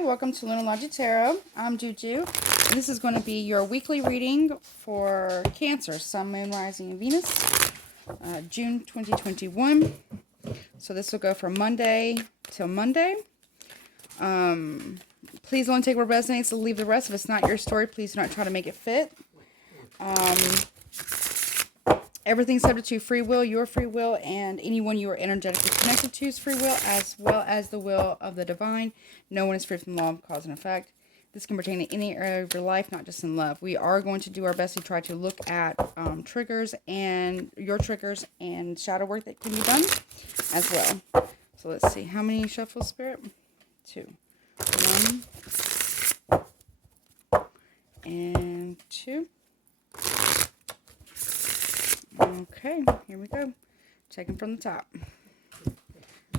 Hi, welcome to Lunology Tarot. I'm Juju, and this is going to be your weekly reading for Cancer, Sun, Moon, Rising, and Venus, June 2021. So this will go from Monday till Monday. Please only take what resonates and leave the rest. If it's not your story, please do not try to make it fit. Everything's subject to free will, your free will, and anyone you are energetically connected to is free will, as well as the will of the divine. No one is free from the law of cause and effect. This can pertain to any area of your life, not just in love. We are going to do our best to try to look at triggers and your triggers and shadow work that can be done as well. So let's see. How many shuffles, Spirit? 2. 1. And 2. Okay, here we go. Taking from the top.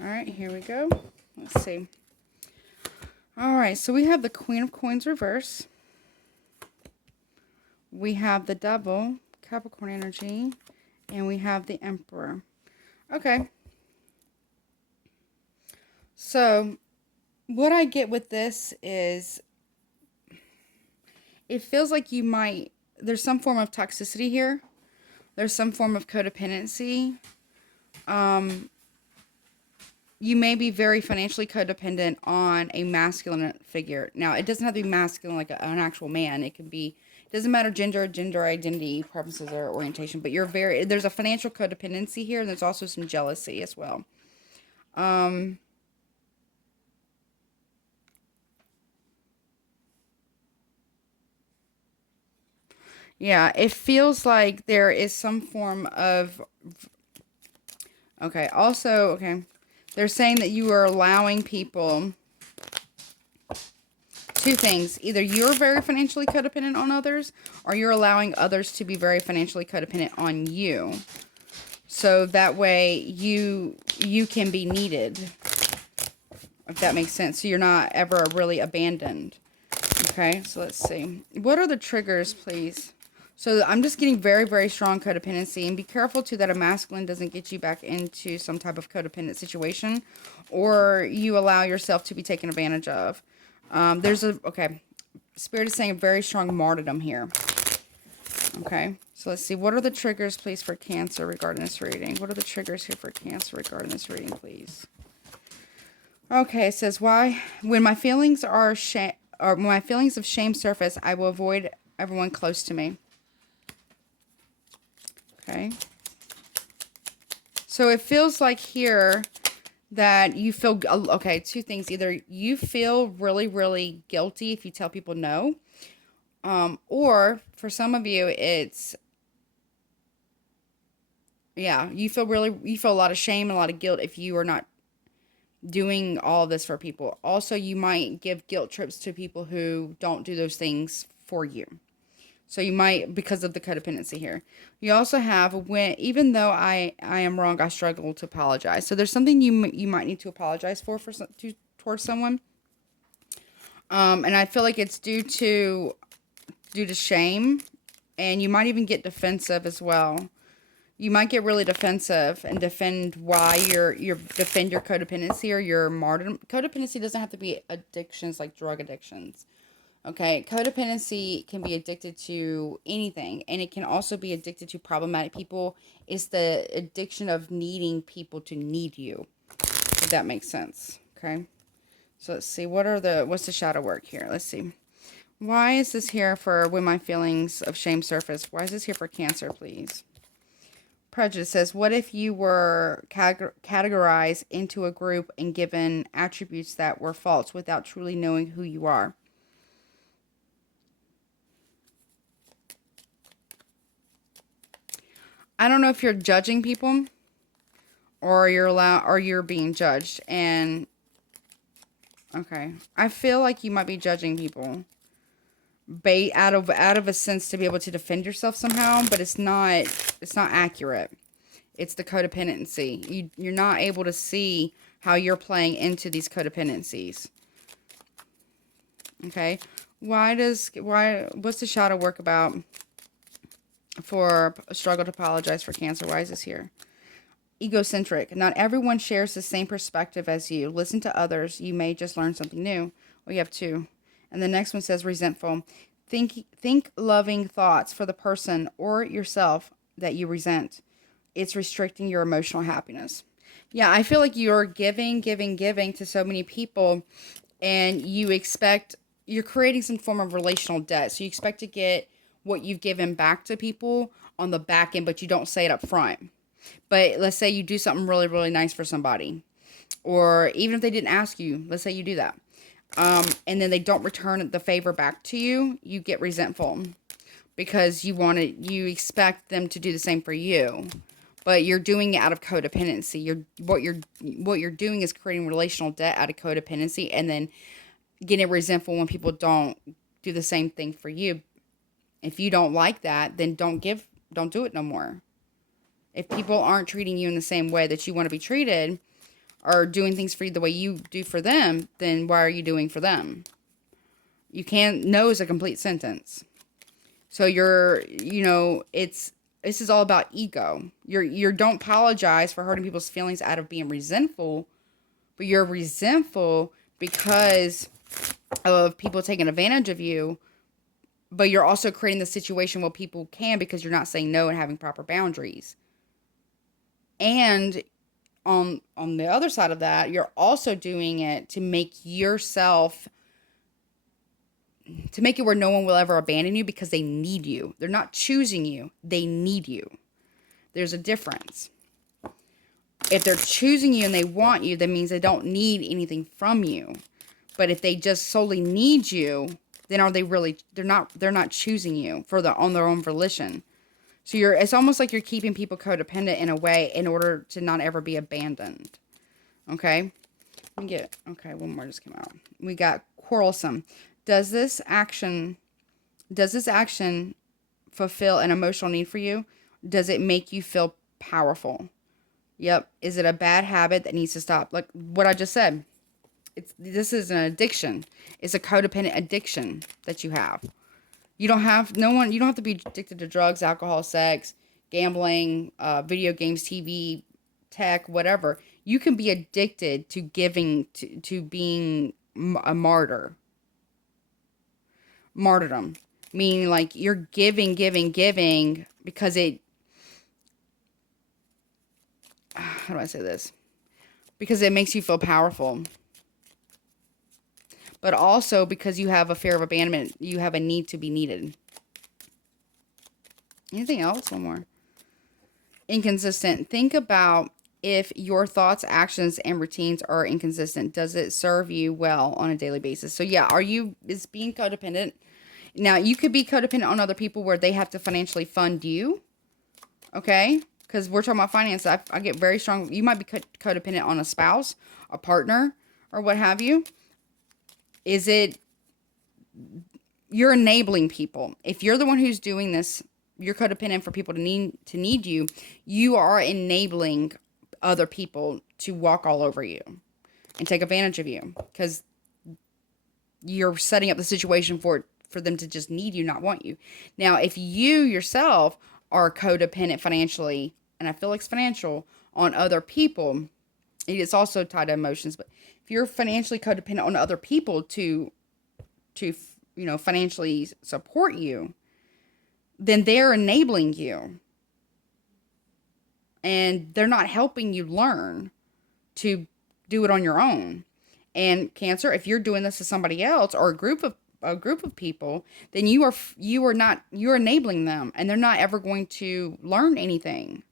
Alright, here we go. Let's see. Alright, so we have the Queen of Coins reverse. We have the Devil, Capricorn energy. And we have the Emperor. Okay. So, what I get with this is, it feels like you might, there's some form of toxicity here. There's some form of codependency. You may be very financially codependent on a masculine figure. Now, it doesn't have to be masculine like an actual man. It can be, it doesn't matter gender identity, preferences, or orientation. But there's a financial codependency here, and there's also some jealousy as well. Yeah, it feels like there is some form of... Okay, also, okay. They're saying that you are allowing people... Two things. Either you're very financially codependent on others, or you're allowing others to be very financially codependent on you. So that way you can be needed. If that makes sense. So you're not ever really abandoned. Okay, so let's see. What are the triggers, please? So I'm just getting very, very strong codependency. And be careful, too, that a masculine doesn't get you back into some type of codependent situation. Or you allow yourself to be taken advantage of. Okay. Spirit is saying a very strong martyrdom here. Okay. So let's see. What are the triggers, please, for Cancer regarding this reading? What are the triggers here for Cancer regarding this reading, please? Okay. It says, when my feelings of shame surface, I will avoid everyone close to me. Okay. So it feels like here that you feel, okay, two things. Either you feel really, really guilty if you tell people no. Or for some of you, it's, yeah, you feel a lot of shame and a lot of guilt if you are not doing all this for people. Also, you might give guilt trips to people who don't do those things for you. So you might, because of the codependency here. You also have, even though I am wrong, I struggle to apologize. So there's something you might need to apologize towards someone. And I feel like it's due to shame, and you might even get defensive as well. You might get really defensive and defend why defend your codependency or your martyrdom. Codependency doesn't have to be addictions like drug addictions. Okay, codependency can be addicted to anything, and it can also be addicted to problematic people. It's the addiction of needing people to need you, if that makes sense. Okay, so let's see, what's the shadow work here? Let's see. Why is this here for when my feelings of shame surface? Why is this here for Cancer, please? Prejudice says, what if you were categorized into a group and given attributes that were false without truly knowing who you are? I don't know if you're judging people or you're being judged. And okay, I feel like you might be judging people out of a sense to be able to defend yourself somehow, but it's not accurate. It's the codependency. You're not able to see how you're playing into these codependencies. Okay? What's the shadow work about for a struggle to apologize for Cancer? Why is this here? Egocentric. Not everyone shares the same perspective as you. Listen to others. You may just learn something new. Well, you have two. And the next one says resentful. Think loving thoughts for the person or yourself that you resent. It's restricting your emotional happiness. Yeah, I feel like you're giving to so many people, and you're creating some form of relational debt. So you expect to get what you've given back to people on the back end, but you don't say it up front. But let's say you do something really, really nice for somebody, or even if they didn't ask you, let's say you do that, and then they don't return the favor back to you, you get resentful because you expect them to do the same for you, but you're doing it out of codependency. What you're doing is creating relational debt out of codependency, and then getting resentful when people don't do the same thing for you. If you don't like that, then don't do it no more. If people aren't treating you in the same way that you want to be treated, or doing things for you the way you do for them, then why are you doing for them? You can't. No is a complete sentence. So this is all about ego. You don't apologize for hurting people's feelings out of being resentful, but you're resentful because of people taking advantage of you. But you're also creating the situation where people can, because you're not saying no and having proper boundaries. And on the other side of that, you're also doing it to make it where no one will ever abandon you because they need you. They're not choosing you. They need you. There's a difference. If they're choosing you and they want you, that means they don't need anything from you. But if they just solely need you, then they're not choosing you on their own volition. So it's almost like you're keeping people codependent in a way in order to not ever be abandoned. Okay? One more just came out. We got quarrelsome. Does this action fulfill an emotional need for you? Does it make you feel powerful? Yep. Is it a bad habit that needs to stop? Like what I just said. This is an addiction. It's a codependent addiction that you have. You don't have to be addicted to drugs, alcohol, sex, gambling, video games, TV, tech, whatever. You can be addicted to giving, to being a martyr. Martyrdom. Meaning like you're giving because how do I say this? Because it makes you feel powerful. But also because you have a fear of abandonment. You have a need to be needed. Anything else? One more. Inconsistent. Think about if your thoughts, actions, and routines are inconsistent. Does it serve you well on a daily basis? So yeah, is being codependent. Now, you could be codependent on other people where they have to financially fund you. Okay? Because we're talking about finance. I get very strong. You might be codependent on a spouse, a partner, or what have you. You're enabling people. If you're the one who's doing this, you're codependent for people to need you. You are enabling other people to walk all over you and take advantage of you because you're setting up the situation for them to just need you, not want you. Now, if you yourself are codependent financially, and I feel like it's financial, on other people, it's also tied to emotions, but if you're financially codependent on other people to financially support you, then they're enabling you. And they're not helping you learn to do it on your own. And Cancer, if you're doing this to somebody else or a group of people, then you're enabling them, and they're not ever going to learn anything.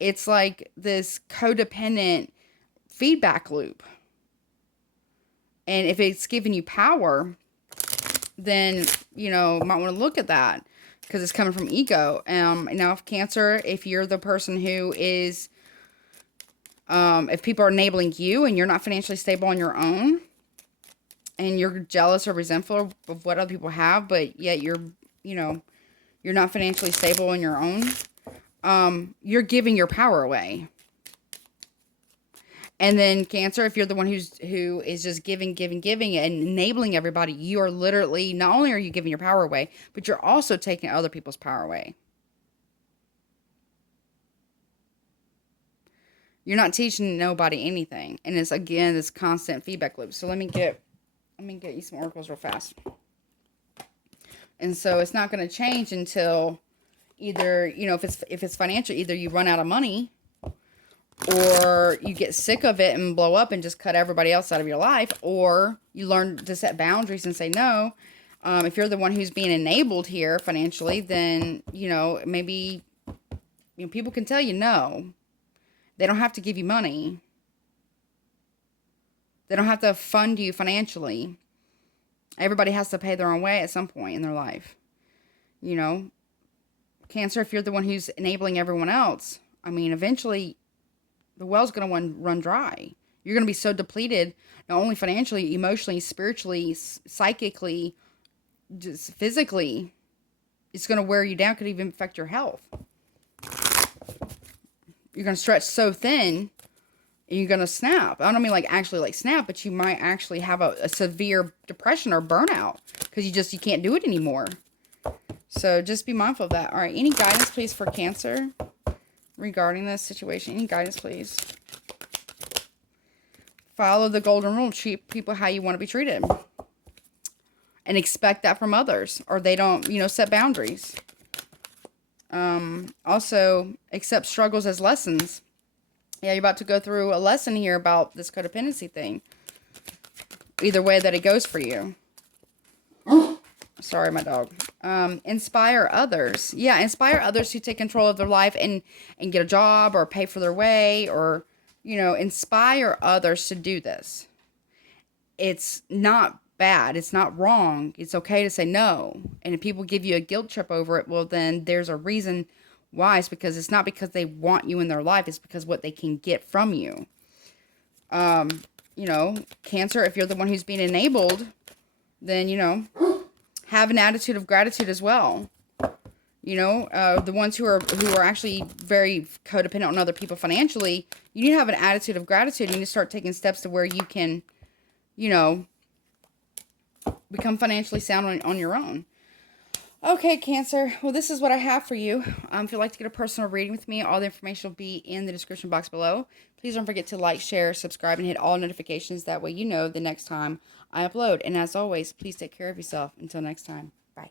It's like this codependent feedback loop. And if it's giving you power, then, might want to look at that because it's coming from ego. Now, if Cancer, if you're the person who is, if people are enabling you and you're not financially stable on your own and you're jealous or resentful of what other people have, but yet you're not financially stable on your own, you're giving your power away. And then Cancer, if you're the one who is just giving and enabling everybody, you are literally, not only are you giving your power away, but you're also taking other people's power away. You're not teaching nobody anything. And it's, again, this constant feedback loop. So let me get you some oracles real fast. And so it's not going to change until either, if it's financial, either you run out of money or you get sick of it and blow up and just cut everybody else out of your life, or you learn to set boundaries and say no. If you're the one who's being enabled here financially, then, maybe, people can tell you no. They don't have to give you money. They don't have to fund you financially. Everybody has to pay their own way at some point in their life. Cancer, if you're the one who's enabling everyone else, eventually the well's going to run dry. You're going to be so depleted, not only financially, emotionally, spiritually, psychically, just physically. It's going to wear you down, could even affect your health. You're going to stretch so thin, and you're going to snap. I don't mean actually snap, but you might actually have a severe depression or burnout because you can't do it anymore. So just be mindful of that. All right, any guidance, please, for Cancer regarding this situation? Any guidance, please? Follow the golden rule. Treat people how you want to be treated. And expect that from others, or they don't, set boundaries. Also, accept struggles as lessons. Yeah, you're about to go through a lesson here about this codependency thing. Either way that it goes for you. Sorry, my dog. Inspire others. Yeah, inspire others to take control of their life and get a job or pay for their way, or, inspire others to do this. It's not bad. It's not wrong. It's okay to say no. And if people give you a guilt trip over it, well, then there's a reason why. It's because it's not because they want you in their life. It's because what they can get from you. Cancer, if you're the one who's being enabled, then, have an attitude of gratitude as well. The ones who are actually very codependent on other people financially, you need to have an attitude of gratitude. You need to start taking steps to where you can, become financially sound on your own. Okay, Cancer. Well, this is what I have for you. If you'd like to get a personal reading with me, all the information will be in the description box below. Please don't forget to like, share, subscribe, and hit all notifications. That way you know the next time I upload. And as always, please take care of yourself. Until next time. Bye.